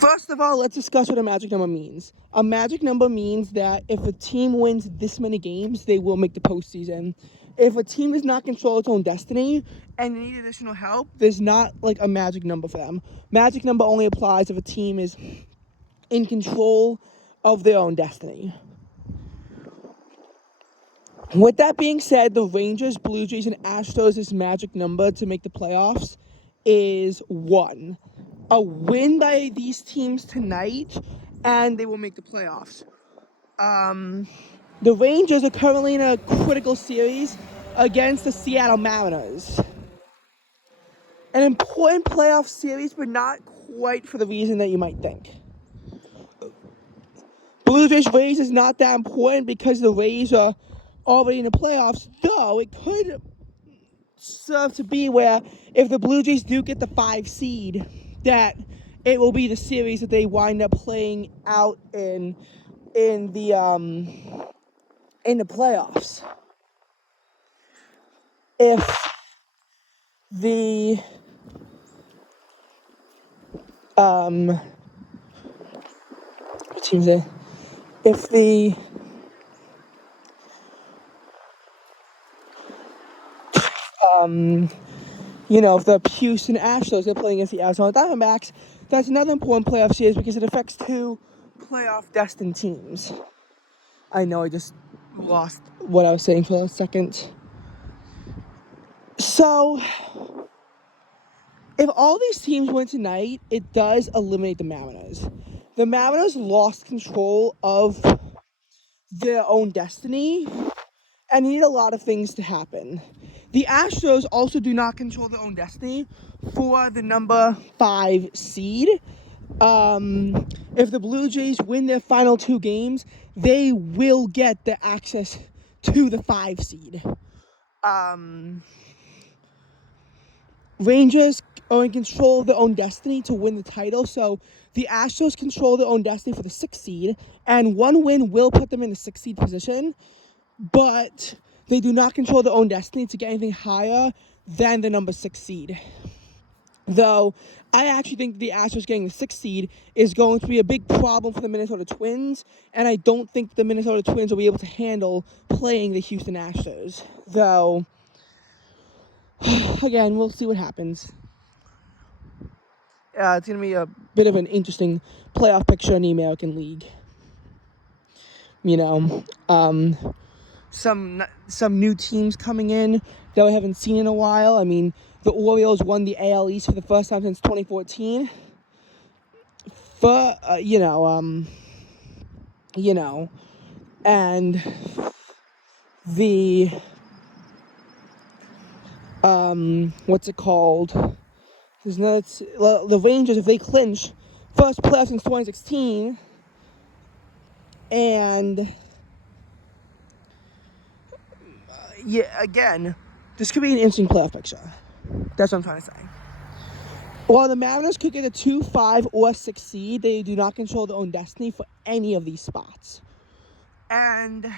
First of all, let's discuss what a magic number means. A magic number means that if a team wins this many games, they will make the postseason. If a team does not control its own destiny and they need additional help, there's not like a magic number for them. Magic number only applies if a team is in control of their own destiny. With that being said, the Rangers, Blue Jays, and Astros' magic number to make the playoffs is 1. A win by these teams tonight, and they will make the playoffs. The Rangers are currently in a critical series against the Seattle Mariners. An important playoff series, but not quite for the reason that you might think. Blue Jays Rays is not that important because the Rays are already in the playoffs, though it could serve to be where if the Blue Jays do get the 5 seed, that it will be the series that they wind up playing out in the playoffs. If the what team is it? If the if the Houston Astros are playing against the Arizona Diamondbacks, that's another important playoff series because it affects 2 playoff destined teams. I know I just lost what I was saying for a second. So, if all these teams win tonight, it does eliminate the Mariners. The Mariners lost control of their own destiny and need a lot of things to happen. The Astros also do not control their own destiny for the number 5 seed. If the Blue Jays win their final 2 games, they will get the access to the 5 seed. Rangers are in control of their own destiny to win the title, so the Astros control their own destiny for the 6th seed, and 1 win will put them in the 6th seed position, but they do not control their own destiny to get anything higher than the number 6 seed. Though, I actually think the Astros getting the 6th seed is going to be a big problem for the Minnesota Twins, and I don't think the Minnesota Twins will be able to handle playing the Houston Astros. Though, again, we'll see what happens. It's going to be a bit of an interesting playoff picture in the American League. Some new teams coming in that we haven't seen in a while. I mean, the Orioles won the AL East for the first time since 2014. And the what's it called? The Rangers, if they clinch first playoff since 2016, and again, this could be an interesting playoff picture. That's what I'm trying to say. While the Mariners could get a 2, 5, or 6 seed, they do not control their own destiny for any of these spots. And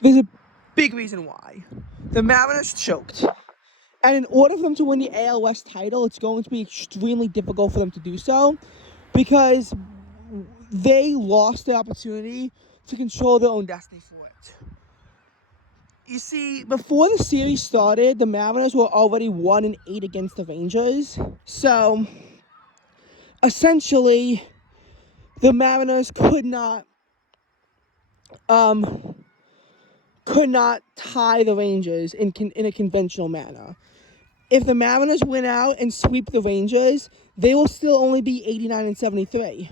there's a big reason why. The Mariners choked. And in order for them to win the AL West title, it's going to be extremely difficult for them to do so because they lost the opportunity to control their own destiny for it. You see, before the series started, the Mariners were already 1-8 against the Rangers. So, essentially, the Mariners could not tie the Rangers in a conventional manner. If the Mariners win out and sweep the Rangers, they will still only be 89-73.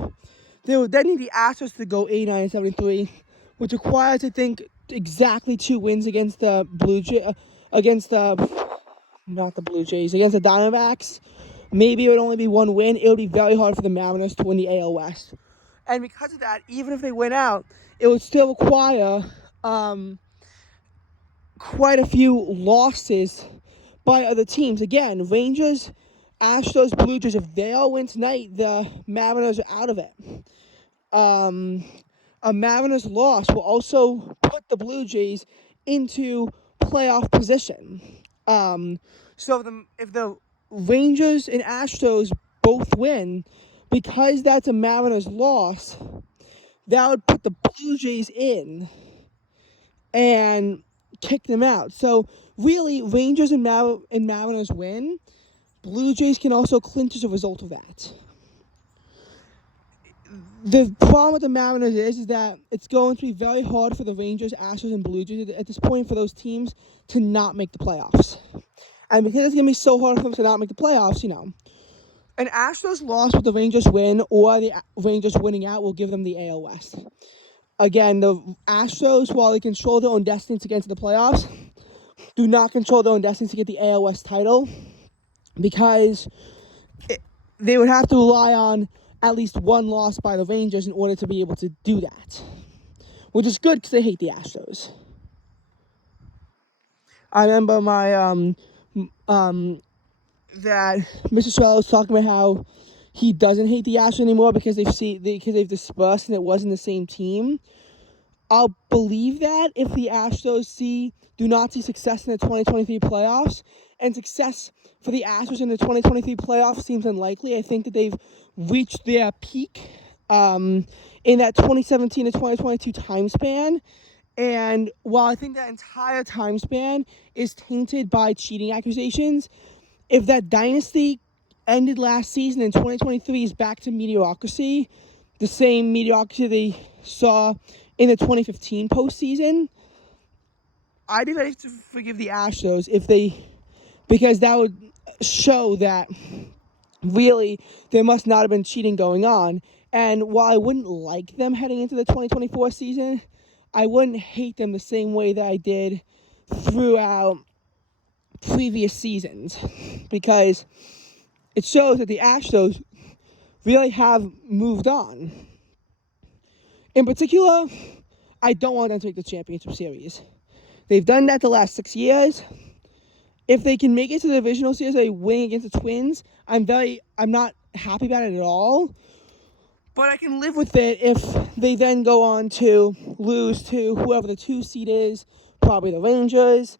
They will then need the Astros to go 89-73, which requires, I think, exactly 2 wins against the against the Diamondbacks. Maybe it would only be 1 win. It would be very hard for the Mariners to win the AL West. And because of that, even if they win out, it would still require quite a few losses by other teams. Again, Rangers, Astros, Blue Jays, if they all win tonight, the Mariners are out of it. A Mariners loss will also put the Blue Jays into playoff position. So if the Rangers and Astros both win, because that's a Mariners loss, that would put the Blue Jays in and kick them out. So really, Rangers and Mariners win. Blue Jays can also clinch as a result of that. The problem with the Mariners is that it's going to be very hard for the Rangers, Astros, and Blue Jays at this point for those teams to not make the playoffs. And because it's going to be so hard for them to not make the playoffs, an Astros loss with the Rangers win or the Rangers winning out will give them the AL West. Again, the Astros, while they control their own destiny to get into the playoffs, do not control their own destiny to get the AL West title, because they would have to rely on at least one loss by the Rangers in order to be able to do that, which is good because they hate the Astros. I remember that Mr. Sorrell was talking about how he doesn't hate the Astros anymore because they've dispersed and it wasn't the same team. I'll believe that if the Astros do not see success in the 2023 playoffs, and success for the Astros in the 2023 playoffs seems unlikely. I think that they've reached their peak in that 2017 to 2022 time span. And while I think that entire time span is tainted by cheating accusations, if that dynasty ended last season and 2023 is back to mediocrity, the same mediocrity they saw in the 2015 postseason, I'd be ready to forgive the Astros because that would show that really there must not have been cheating going on. And while I wouldn't like them heading into the 2024 season, I wouldn't hate them the same way that I did throughout previous seasons, because it shows that the Astros really have moved on. In particular, I don't want them to make the championship series. They've done that the last 6 years. If they can make it to the divisional series, they win against the Twins, I'm not happy about it at all. But I can live with it if they then go on to lose to whoever the 2 seed is, probably the Rangers,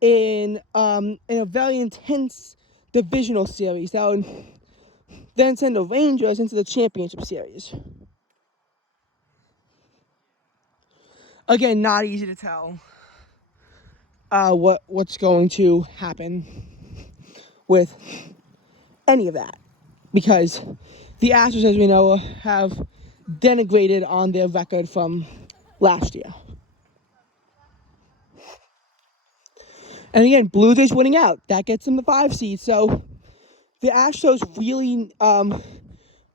in a very intense divisional series that would then send the Rangers into the championship series. Again, not easy to tell what's going to happen with any of that, because the Astros, as we know, have denigrated on their record from last year. And again, Blue Jays winning out, that gets them the 5 seed. So the Astros really are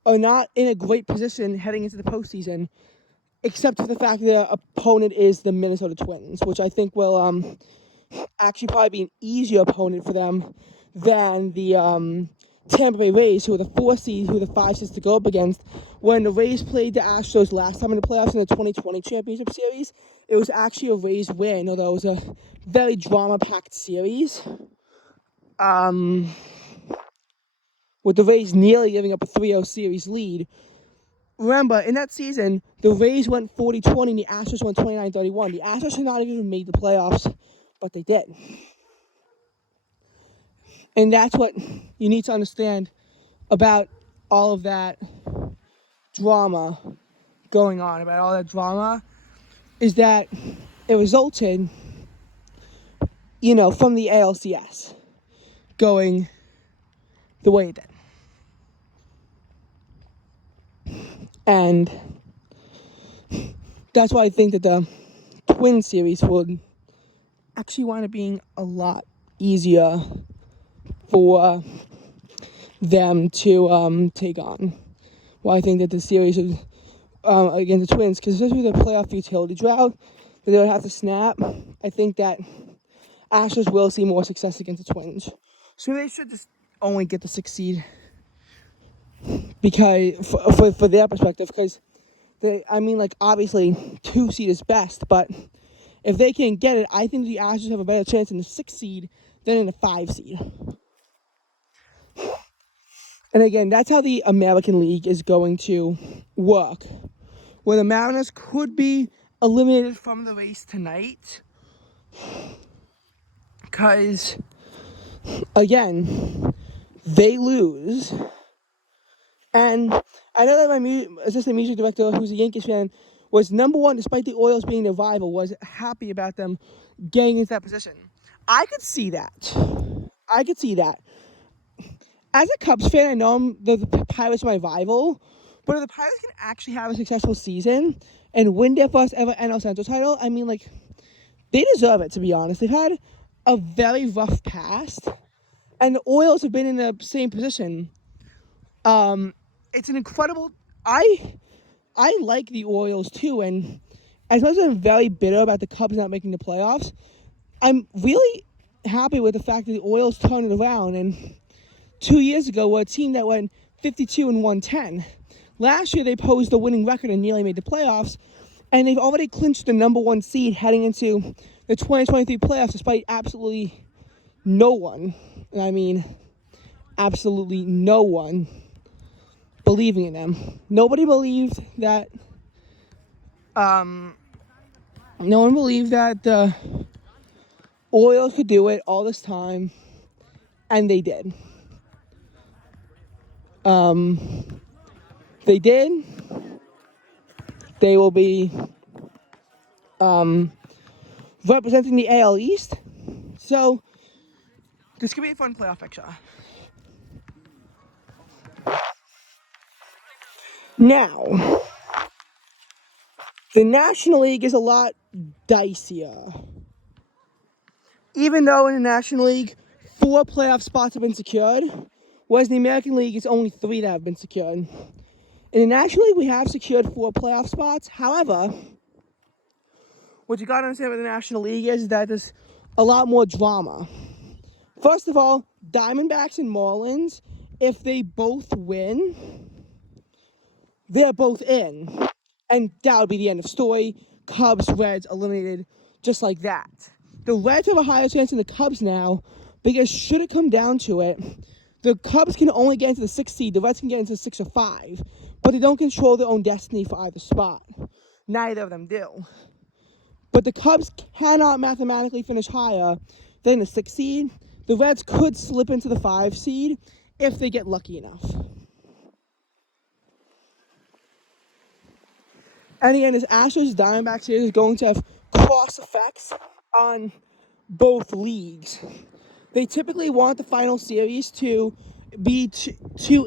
not in a great position heading into the postseason, except for the fact that their opponent is the Minnesota Twins, which I think will actually probably be an easier opponent for them than the Tampa Bay Rays, who are the 4 seed, who are the 5 seeds to go up against. When the Rays played the Astros last time in the playoffs in the 2020 championship series, it was actually a Rays win, although it was a very drama-packed series. With the Rays nearly giving up a 3-0 series lead. Remember, in that season, the Rays went 40-20 and the Astros went 29-31. The Astros should not have even made the playoffs, but they did. And that's what you need to understand about all of that drama going on, about all that drama, is that it resulted, from the ALCS going the way it did. And that's why I think that the Twin series would actually wind up being a lot easier for them to take on. Well, I think that the series is, against the Twins, because especially with the playoff futility drought that they would have to snap, I think that Astros will see more success against the Twins. So they should just only get the 6th seed, because for their perspective, because obviously 2 seed is best, but if they can get it, I think the Astros have a better chance in the 6th seed than in the 5 seed. And again, that's how the American League is going to work, where the Mariners could be eliminated from the race tonight, because, again, they lose, And I know that my assistant music director, who's a Yankees fan, was number one, despite the Orioles being their rival, was happy about them getting into that position. I could see that. I could see that. As a Cubs fan, I know the Pirates are my rival, but if the Pirates can actually have a successful season and win their first ever NL Central title, I mean, like, they deserve it, to be honest. They've had a very rough past, and the Orioles have been in the same position. It's an incredible. I like the Orioles too, and as much as I'm very bitter about the Cubs not making the playoffs, I'm really happy with the fact that the Orioles turned it around. And 2 years ago, were a team that went 52 and 110. Last year, they posed a winning record and nearly made the playoffs, and they've already clinched the number one seed heading into the 2023 playoffs, despite absolutely no one, and I mean absolutely no one, believing in them. Nobody believed that. No one believed that the Orioles could do it all this time, and they did. They did. They will be representing the AL East. So this could be a fun playoff picture. Now, the National League is a lot dicier. Even though in the National League, 4 playoff spots have been secured, whereas in the American League, it's only 3 that have been secured. In the National League, we have secured 4 playoff spots. However, what you gotta understand with the National League is that there's a lot more drama. First of all, Diamondbacks and Marlins, if they both win, they're both in. And that would be the end of story. Cubs, Reds eliminated just like that. The Reds have a higher chance than the Cubs now, because should it come down to it, the Cubs can only get into the 6th seed, the Reds can get into 6 or 5, but they don't control their own destiny for either spot. Neither of them do. But the Cubs cannot mathematically finish higher than the 6th seed. The Reds could slip into the 5 seed if they get lucky enough. And again, this Astros-Diamondbacks series is going to have cross effects on both leagues. They typically want the final series to be between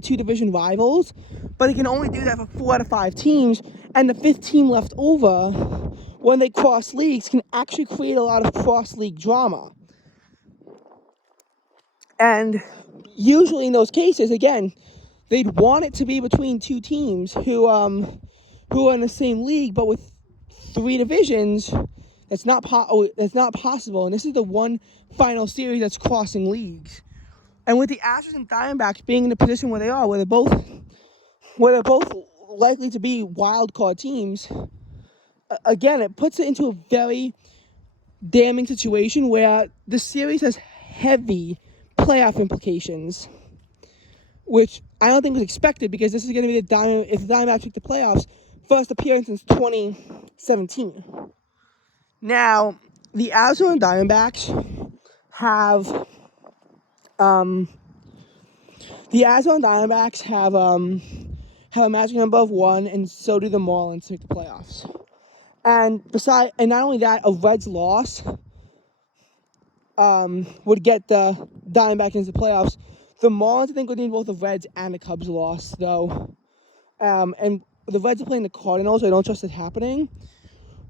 2 division rivals, but they can only do that for 4 out of 5 teams, and the 5th team left over when they cross leagues can actually create a lot of cross-league drama. And usually in those cases, again, they'd want it to be between 2 teams who are in the same league, but with 3 divisions, that's not possible. And this is the one final series that's crossing leagues. And with the Astros and Diamondbacks being in the position where they are, where they're both likely to be wild card teams, again, it puts it into a very damning situation where the series has heavy playoff implications, which I don't think was expected, because this is going to be if the Diamondbacks make the playoffs, first appearance since 2017. Now, the Arizona Diamondbacks have a magic number of 1, and so do the Marlins to make the playoffs. And not only that, a Reds loss would get the Diamondbacks into the playoffs. The Marlins, I think, would need both the Reds and the Cubs loss, though. And the Reds are playing the Cardinals, so I don't trust it happening.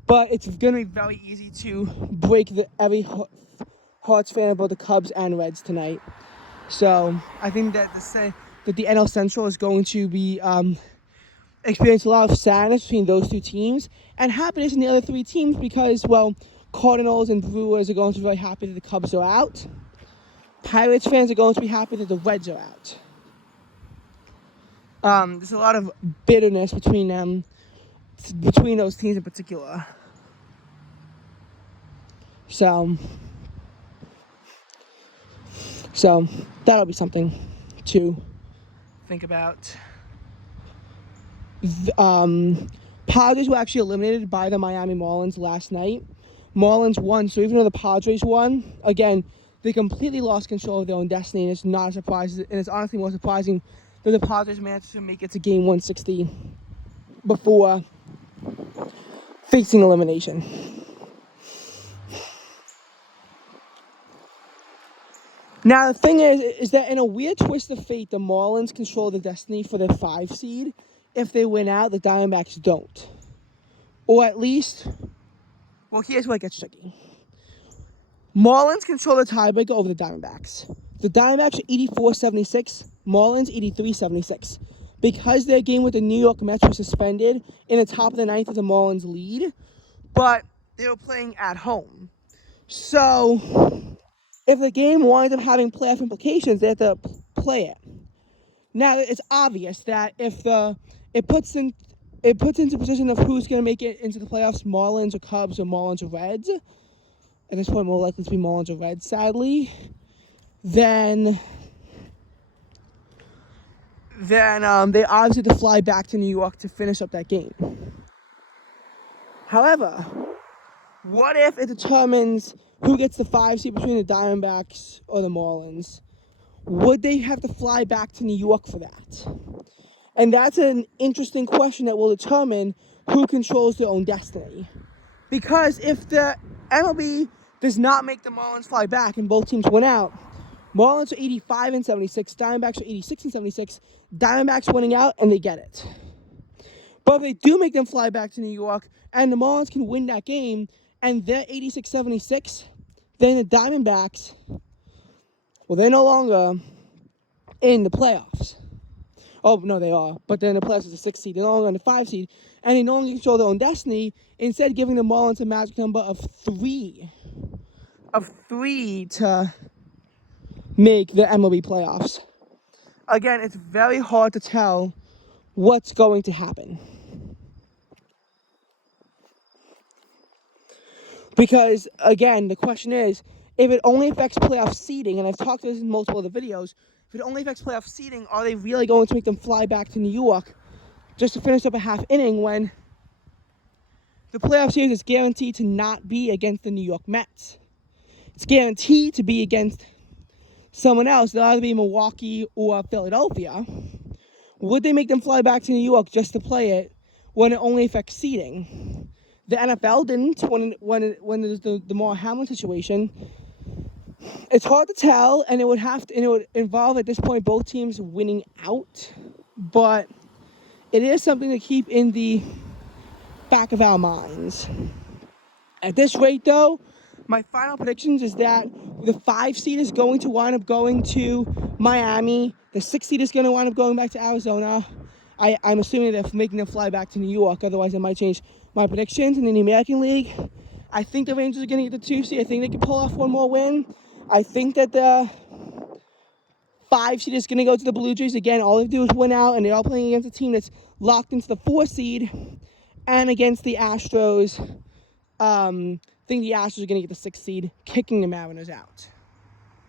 But it's going to be very easy to break every Hearts fan about the Cubs and Reds tonight. So I think that the NL Central is going to be experience a lot of sadness between those 2 teams, and happiness in the other 3 teams, because, well, Cardinals and Brewers are going to be very happy that the Cubs are out. Pirates fans are going to be happy that the Reds are out. There's a lot of bitterness between those teams in particular. So that'll be something to think about. Padres were actually eliminated by the Miami Marlins last night. Marlins won, so even though the Padres won, again, they completely lost control of their own destiny, and it's not a surprise. And it's honestly more surprising that the Padres managed to make it to Game 160 before facing elimination. Now, the thing is that in a weird twist of fate, the Marlins control the destiny for the 5 seed. If they win out, the Diamondbacks don't. Or at least, well, here's where it gets tricky. Marlins control the tiebreaker over the Diamondbacks. The Diamondbacks are 84-76, Marlins 83-76. Because their game with the New York Mets was suspended in the top of the 9th with the Marlins lead, but they were playing at home. So, if the game winds up having playoff implications, they have to play it. Now, it's obvious that if it puts into position of who's going to make it into the playoffs, Marlins or Cubs or Marlins or Reds. At this point, more likely to be Marlins or Reds, sadly. Then they obviously have to fly back to New York to finish up that game. However, what if it determines who gets the 5 seed between the Diamondbacks or the Marlins? Would they have to fly back to New York for that? And that's an interesting question that will determine who controls their own destiny. Because if the MLB does not make the Marlins fly back and both teams win out, Marlins are 85-76, Diamondbacks are 86-76, Diamondbacks winning out, and they get it. But if they do make them fly back to New York, and the Marlins can win that game, and they're 86-76, then the Diamondbacks, well, they're no longer in the playoffs. Oh, no, they are. But they're in the playoffs as a 6 seed. They're no longer in the 5 seed. And they no longer control their own destiny, instead giving the Marlins a magic number of 3. Of 3 to make the MLB playoffs. Again, it's very hard to tell what's going to happen. Because, again, the question is, if it only affects playoff seeding, and I've talked about this in multiple other videos, if it only affects playoff seeding, are they really going to make them fly back to New York just to finish up a half inning when the playoff series is guaranteed to not be against the New York Mets? It's guaranteed to be against someone else. It'll either be Milwaukee or Philadelphia. Would they make them fly back to New York just to play it when it only affects seeding? The NFL didn't when there's the Damar Hamlin situation. It's hard to tell, and it would involve at this point both teams winning out. But it is something to keep in the back of our minds. At this rate, though, my final predictions is that the 5 seed is going to wind up going to Miami. The 6 seed is going to wind up going back to Arizona. I'm assuming they're making them fly back to New York. Otherwise, I might change my predictions. And in the American League, I think the Rangers are going to get the 2 seed. I think they can pull off one more win. I think that the 5 seed is going to go to the Blue Jays. Again, all they do is win out, and they're all playing against a team that's locked into the 4 seed. And against the Astros, I think the Astros are going to get the 6 seed, kicking the Mariners out.